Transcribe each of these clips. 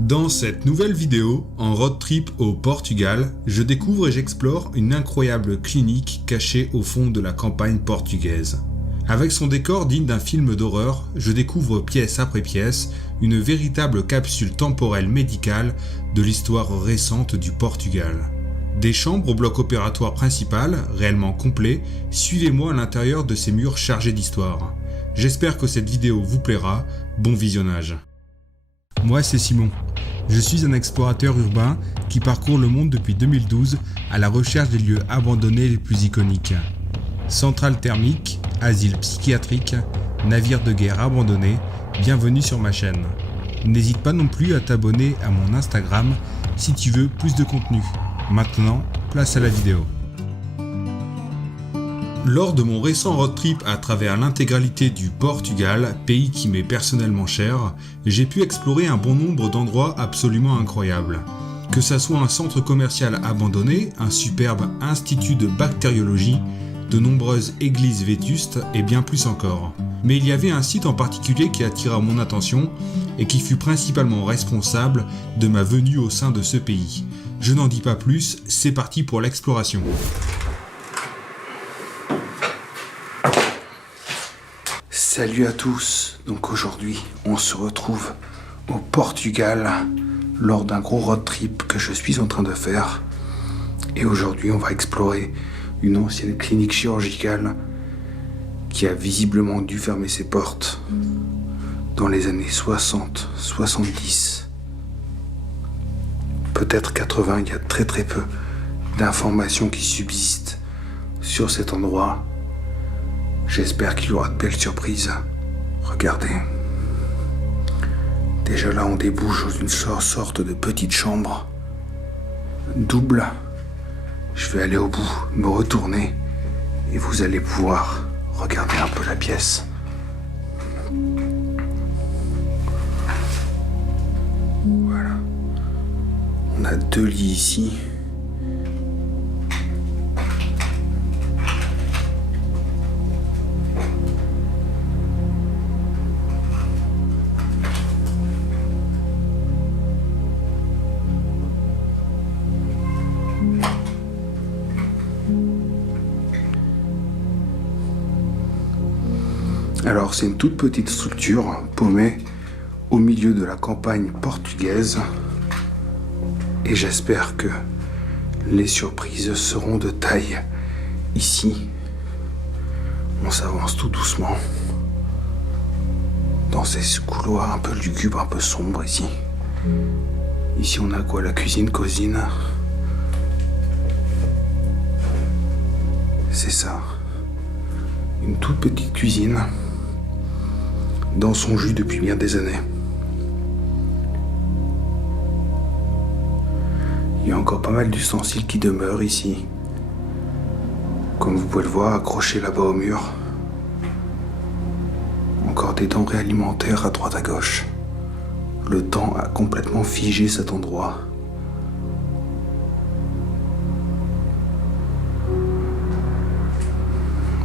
Dans cette nouvelle vidéo, en road trip au Portugal, je découvre et j'explore une incroyable clinique cachée au fond de la campagne portugaise. Avec son décor digne d'un film d'horreur, je découvre pièce après pièce une véritable capsule temporelle médicale de l'histoire récente du Portugal. Des chambres au bloc opératoire principal, réellement complet, suivez-moi à l'intérieur de ces murs chargés d'histoire. J'espère que cette vidéo vous plaira, bon visionnage. Moi c'est Simon, je suis un explorateur urbain qui parcourt le monde depuis 2012 à la recherche des lieux abandonnés les plus iconiques. Centrales thermiques, asiles psychiatriques, navires de guerre abandonnés, bienvenue sur ma chaîne. N'hésite pas non plus à t'abonner à mon Instagram si tu veux plus de contenu. Maintenant, place à la vidéo. Lors de mon récent road trip à travers l'intégralité du Portugal, pays qui m'est personnellement cher, j'ai pu explorer un bon nombre d'endroits absolument incroyables. Que ça soit un centre commercial abandonné, un superbe institut de bactériologie, de nombreuses églises vétustes et bien plus encore. Mais il y avait un site en particulier qui attira mon attention et qui fut principalement responsable de ma venue au sein de ce pays. Je n'en dis pas plus, c'est parti pour l'exploration. Salut à tous, donc aujourd'hui on se retrouve au Portugal lors d'un gros road trip que je suis en train de faire et aujourd'hui on va explorer une ancienne clinique chirurgicale qui a visiblement dû fermer ses portes dans les années 60, 70, peut-être 80, il y a très peu d'informations qui subsistent sur cet endroit. J'espère qu'il y aura de belles surprises. Regardez. Déjà là, on débouche dans une sorte de petite chambre. Double. Je vais aller au bout, me retourner. Et vous allez pouvoir regarder un peu la pièce. Voilà. On a 2 lits ici. Alors c'est une toute petite structure paumée au milieu de la campagne portugaise et j'espère que les surprises seront de taille. Ici, on s'avance tout doucement dans ces couloirs un peu lugubres, un peu sombres ici. Ici on a quoi? La cuisine. C'est ça. Une toute petite cuisine dans son jus depuis bien des années. Il y a encore pas mal d'ustensiles qui demeurent ici. Comme vous pouvez le voir, accrochés là-bas au mur. Encore des denrées alimentaires à droite à gauche. Le temps a complètement figé cet endroit.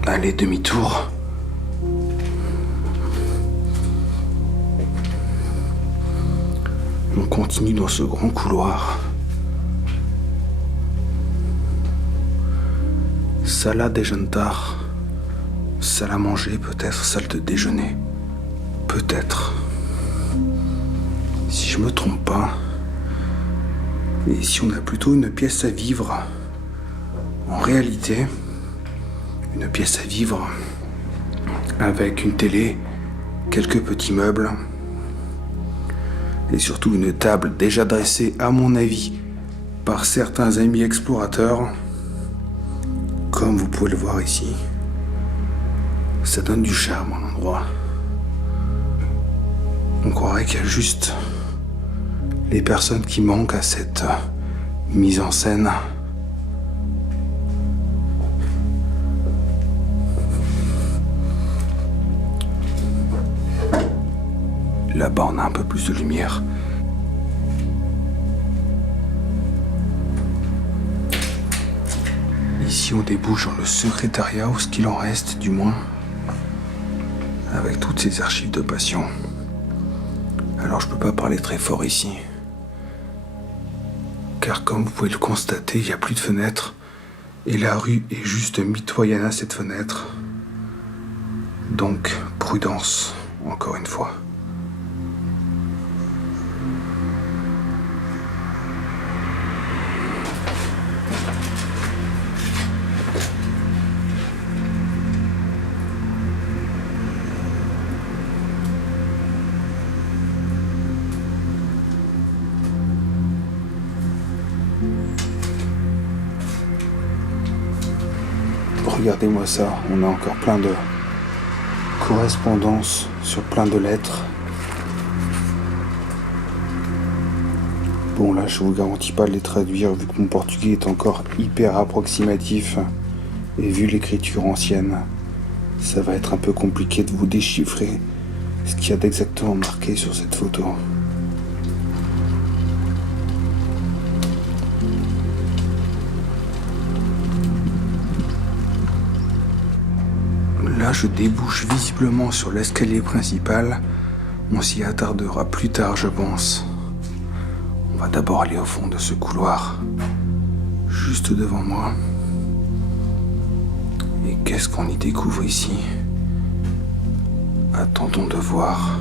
Allez, demi-tour. On continue dans ce grand couloir. Salle à jantar. Salle à manger, peut-être. Salle de déjeuner. Peut-être. Si je me trompe pas. Et ici, on a plutôt une pièce à vivre. En réalité, une pièce à vivre avec une télé, quelques petits meubles et surtout une table déjà dressée à mon avis par certains amis explorateurs. Comme vous pouvez le voir ici, ça donne du charme à l'endroit. On croirait qu'il y a juste les personnes qui manquent à cette mise en scène. Là-bas, on a un peu plus de lumière. Ici, on débouche dans le secrétariat, ou ce qu'il en reste, du moins, avec toutes ces archives de patients. Alors, je peux pas parler très fort ici. car comme vous pouvez le constater, il n'y a plus de fenêtre et la rue est juste mitoyenne à cette fenêtre. Donc, prudence, encore une fois. Regardez-moi ça, on a encore plein de correspondances sur plein de lettres. Bon là je vous garantis pas de les traduire vu que mon portugais est encore hyper approximatif et vu l'écriture ancienne, ça va être un peu compliqué de vous déchiffrer ce qu'il y a d'exactement marqué sur cette photo. Là, je débouche visiblement sur l'escalier principal. On s'y attardera plus tard, je pense. On va d'abord aller au fond de ce couloir, juste devant moi. Et qu'est-ce qu'on y découvre ici? Attendons de voir.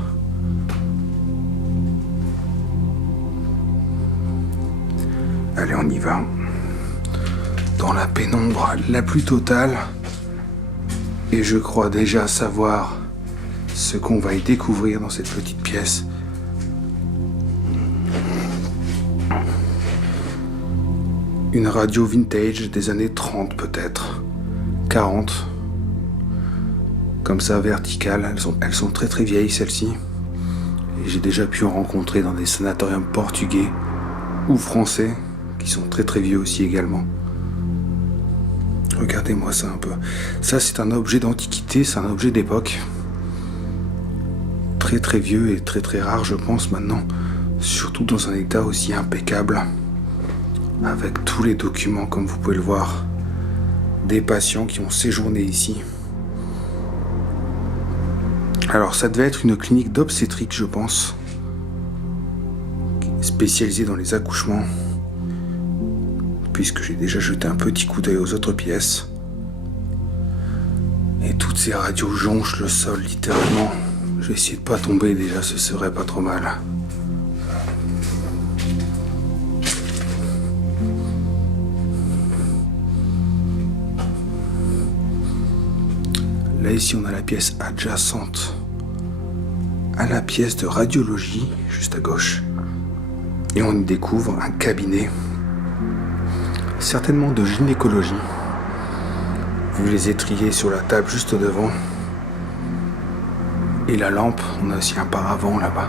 Allez, on y va. Dans la pénombre la plus totale. Et je crois déjà savoir ce qu'on va y découvrir dans cette petite pièce. Une radio vintage des années 30 peut-être, 40. Comme ça, verticales, elles sont très très vieilles celles-ci. Et j'ai déjà pu en rencontrer dans des sanatoriums portugais ou français, qui sont très très vieux aussi également. Regardez-moi ça un peu. Ça, c'est un objet d'antiquité, c'est un objet d'époque. Très très vieux et très très rare, je pense, maintenant. Surtout dans un état aussi impeccable. Avec tous les documents, comme vous pouvez le voir. Des patients qui ont séjourné ici. Alors, ça devait être une clinique d'obstétrique, je pense. Spécialisée dans les accouchements. Puisque j'ai déjà jeté un petit coup d'œil aux autres pièces. Et toutes ces radios jonchent le sol, littéralement. Je vais essayer de pas tomber déjà, ce serait pas trop mal. Là, ici, on a la pièce adjacente à la pièce de radiologie, juste à gauche. Et on y découvre un cabinet. Certainement de gynécologie, vu les étriers sur la table juste devant. Et la lampe, on a aussi un paravent là-bas.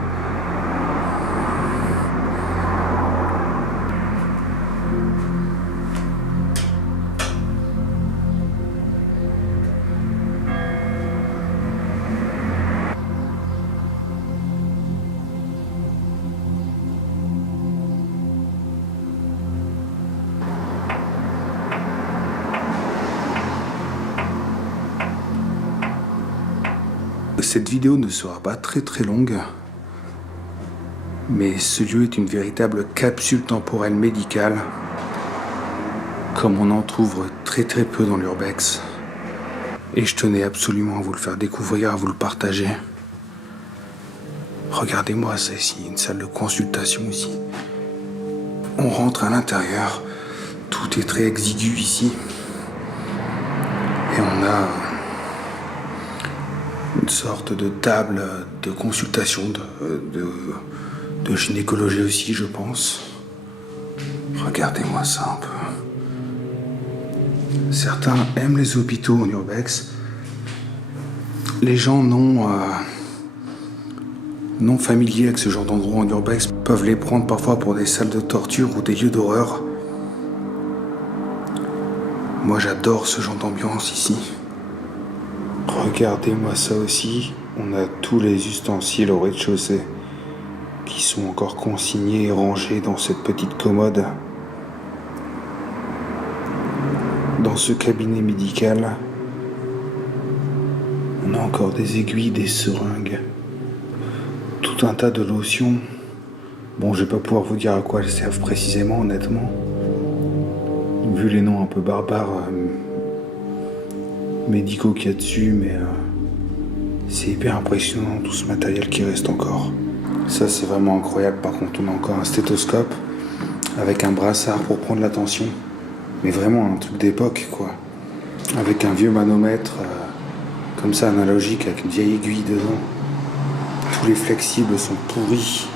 Cette vidéo ne sera pas très très longue, mais ce lieu est une véritable capsule temporelle médicale, comme on en trouve très très peu dans l'urbex. Et je tenais absolument à vous le faire découvrir, à vous le partager. Regardez-moi ça ici, une salle de consultation ici. On rentre à l'intérieur, tout est très exigu ici. Et on a une sorte de table de consultation de gynécologie aussi, je pense. Regardez-moi ça un peu. Certains aiment les hôpitaux en urbex. Les gens non familiers avec ce genre d'endroit en urbex peuvent les prendre parfois pour des salles de torture ou des lieux d'horreur. Moi, j'adore ce genre d'ambiance ici. Regardez-moi ça aussi, on a tous les ustensiles au rez-de-chaussée qui sont encore consignés et rangés dans cette petite commode. Dans ce cabinet médical, on a encore des aiguilles, des seringues, tout un tas de lotions Bon, je vais pas pouvoir vous dire à quoi elles servent précisément, honnêtement. Vu les noms un peu barbares médicaux qu'il y a dessus, mais c'est hyper impressionnant tout ce matériel qui reste encore. Ça, c'est vraiment incroyable. Par contre, on a encore un stéthoscope avec un brassard pour prendre la tension. Mais vraiment un truc d'époque, quoi. Avec un vieux manomètre, comme ça, analogique, avec une vieille aiguille dedans. Tous les flexibles sont pourris.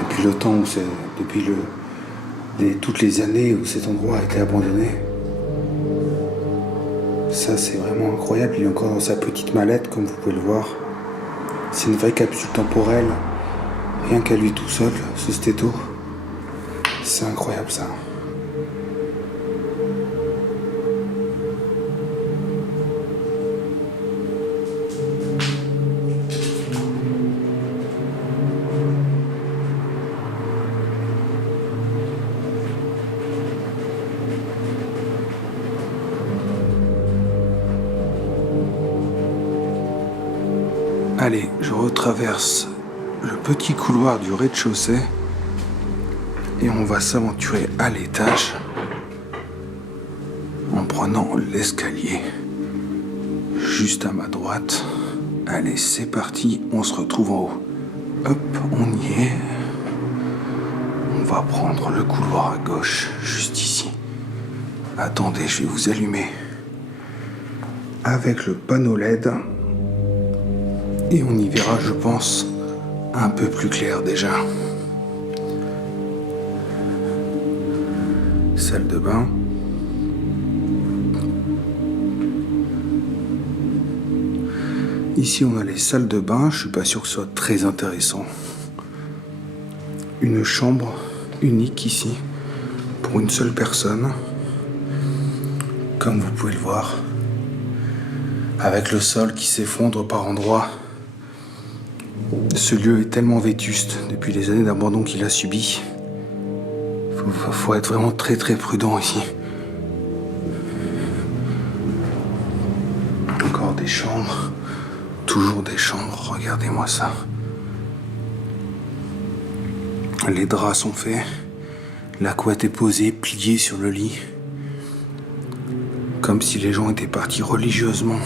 Depuis le temps où c'est... Depuis toutes les années où cet endroit a été abandonné. Ça, c'est vraiment incroyable. Il est encore dans sa petite mallette, comme vous pouvez le voir. C'est une vraie capsule temporelle. Rien qu'à lui tout seul, ce stéto. C'est incroyable, ça. Allez, je retraverse le petit couloir du rez-de-chaussée et on va s'aventurer à l'étage en prenant l'escalier juste à ma droite. Allez, c'est parti, on se retrouve en haut. Hop, on y est. On va prendre le couloir à gauche, juste ici. Attendez, je vais vous allumer avec le panneau LED. Et on y verra, je pense, un peu plus clair déjà. Salle de bain. Ici, on a les salles de bain. Je suis pas sûr que ce soit très intéressant. Une chambre unique ici, pour une seule personne. Comme vous pouvez le voir. Avec le sol qui s'effondre par endroits. Ce lieu est tellement vétuste depuis les années d'abandon qu'il a subi. Faut être vraiment très très prudent ici. Encore des chambres. Toujours des chambres, regardez-moi ça. Les draps sont faits. La couette est posée, pliée sur le lit. Comme si les gens étaient partis religieusement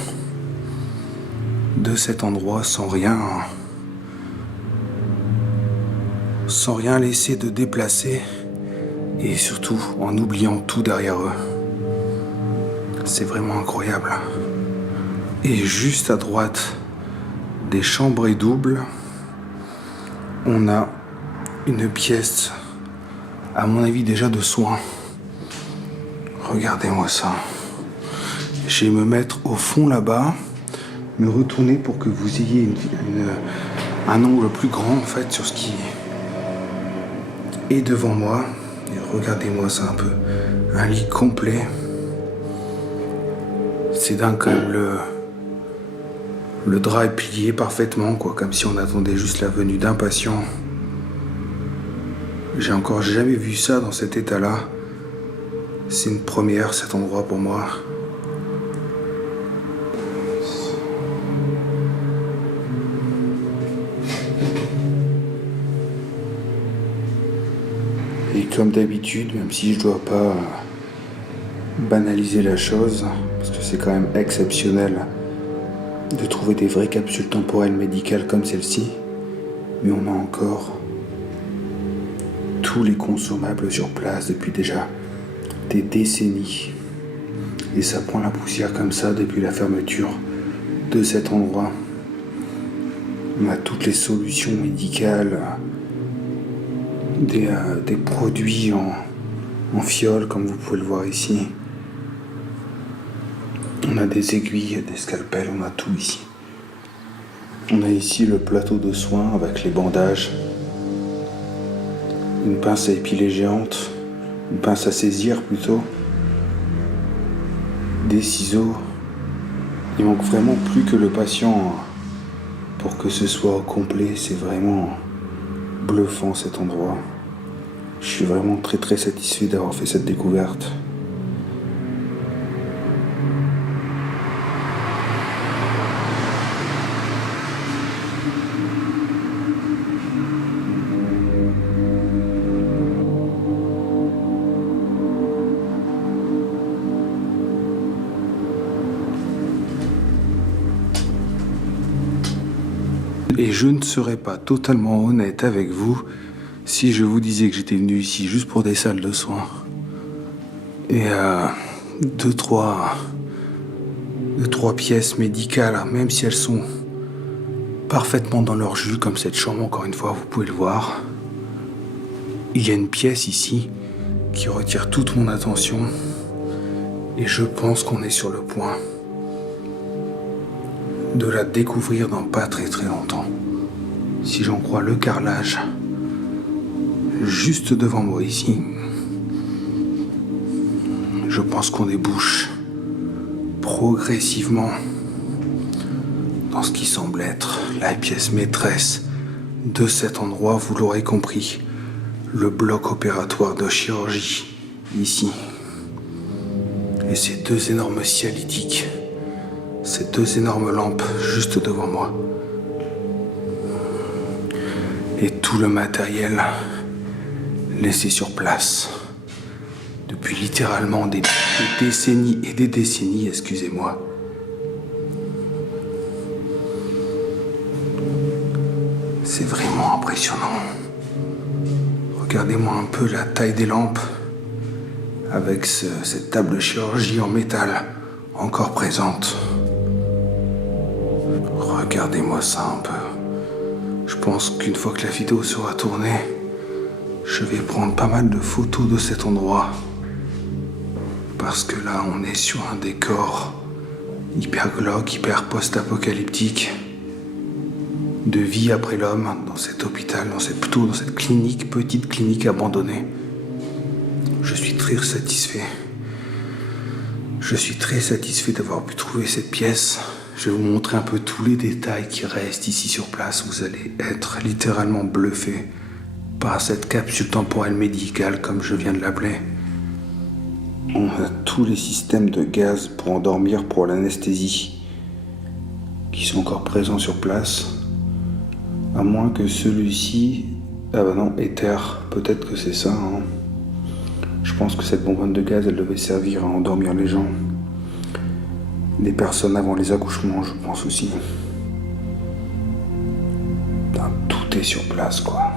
de cet endroit sans rien laisser de déplacer et surtout en oubliant tout derrière eux. C'est vraiment incroyable. Et juste à droite des chambres doubles, on a une pièce, à mon avis déjà de soins. Regardez-moi ça. Je vais me mettre au fond là-bas, me retourner pour que vous ayez un angle plus grand en fait sur ce qui est devant moi. Et regardez-moi ça un peu. Un lit complet. C'est dingue quand même, le drap est plié parfaitement, quoi, comme si on attendait juste la venue d'un patient. J'ai encore jamais vu ça dans cet état-là. C'est une première, cet endroit pour moi. Et comme d'habitude, même si je dois pas banaliser la chose, parce que c'est quand même exceptionnel de trouver des vraies capsules temporelles médicales comme celle-ci, mais on a encore tous les consommables sur place depuis déjà des décennies. Et ça prend la poussière comme ça depuis la fermeture de cet endroit. On a toutes les solutions médicales, des produits en fiole comme vous pouvez le voir ici. On a des aiguilles, des scalpels, on a tout ici. On a ici le plateau de soins avec les bandages, une pince à épiler géante, une pince à saisir plutôt, des ciseaux. Il manque vraiment plus que le patient pour que ce soit au complet. C'est vraiment bluffant cet endroit. Je suis vraiment très très satisfait d'avoir fait cette découverte. je ne serais pas totalement honnête avec vous si je vous disais que j'étais venu ici juste pour des salles de soins. Et deux, trois pièces médicales, même si elles sont parfaitement dans leur jus, comme cette chambre, encore une fois, vous pouvez le voir. Il y a une pièce ici qui retire toute mon attention et je pense qu'on est sur le point de la découvrir dans pas très très longtemps. Si j'en crois le carrelage, juste devant moi ici, je pense qu'on débouche progressivement dans ce qui semble être la pièce maîtresse de cet endroit, vous l'aurez compris, le bloc opératoire de chirurgie, ici. Et ces deux énormes scies lithiques, ces deux énormes lampes juste devant moi. Et tout le matériel laissé sur place depuis littéralement des décennies et des décennies, excusez-moi. C'est vraiment impressionnant. Regardez-moi un peu la taille des lampes avec cette table de chirurgie en métal encore présente. Regardez-moi ça un peu. Je pense qu'une fois que la vidéo sera tournée, je vais prendre pas mal de photos de cet endroit. Parce que là, on est sur un décor hyper glauque, hyper post-apocalyptique. De vie après l'homme dans cet hôpital, plutôt dans cette clinique, petite clinique abandonnée. Je suis très satisfait. Je suis très satisfait d'avoir pu trouver cette pièce. Je vais vous montrer un peu tous les détails qui restent ici sur place. Vous allez être littéralement bluffé par cette capsule temporelle médicale, comme je viens de l'appeler. On a tous les systèmes de gaz pour endormir, pour l'anesthésie, qui sont encore présents sur place. À moins que celui-ci... Ah bah non, éther, peut-être que c'est ça. Hein. Je pense que cette bonbonne de gaz, elle devait servir à endormir les gens. Les personnes avant les accouchements, je pense aussi. Putain, tout est sur place, quoi.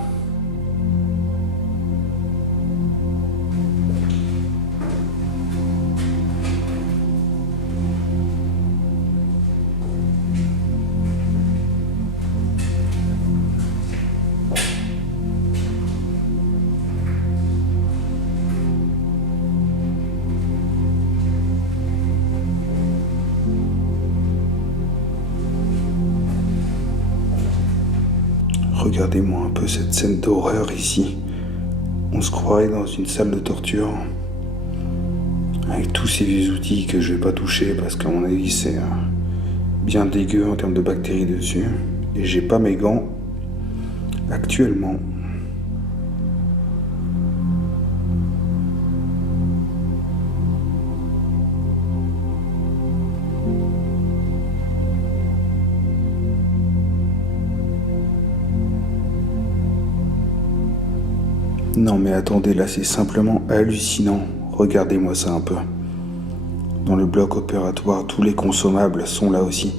Regardez-moi un peu cette scène d'horreur ici. On se croirait dans une salle de torture. Avec tous ces vieux outils que je vais pas toucher parce qu'à mon avis c'est bien dégueu en termes de bactéries dessus. Et j'ai pas mes gants actuellement. Non mais attendez, là c'est simplement hallucinant. Regardez-moi ça un peu. Dans le bloc opératoire, tous les consommables sont là aussi.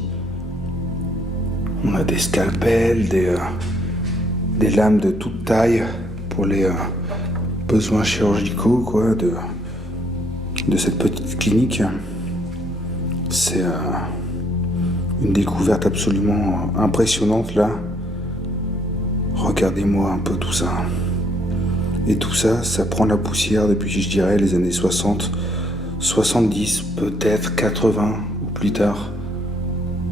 On a des scalpels, des lames de toute taille pour les besoins chirurgicaux quoi, de cette petite clinique. C'est une découverte absolument impressionnante là. Regardez-moi un peu tout ça. Et tout ça, ça prend la poussière depuis, je dirais, les années 60, 70, peut-être 80 ou plus tard.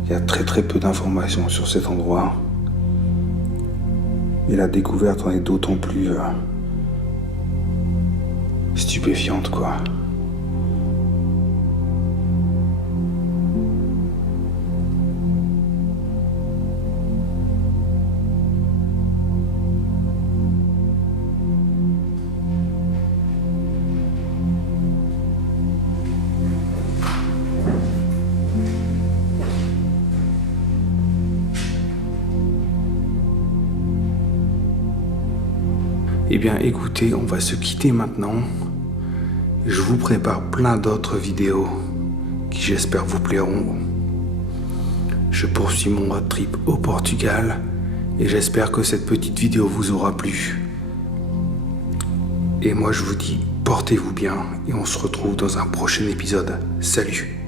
Il y a très très peu d'informations sur cet endroit. Et la découverte en est d'autant plus stupéfiante, quoi. Eh bien écoutez, on va se quitter maintenant. Je vous prépare plein d'autres vidéos qui j'espère vous plairont. Je poursuis mon road trip au Portugal Et j'espère que cette petite vidéo vous aura plu. Et moi je vous dis, portez-vous bien et on se retrouve dans un prochain épisode. Salut!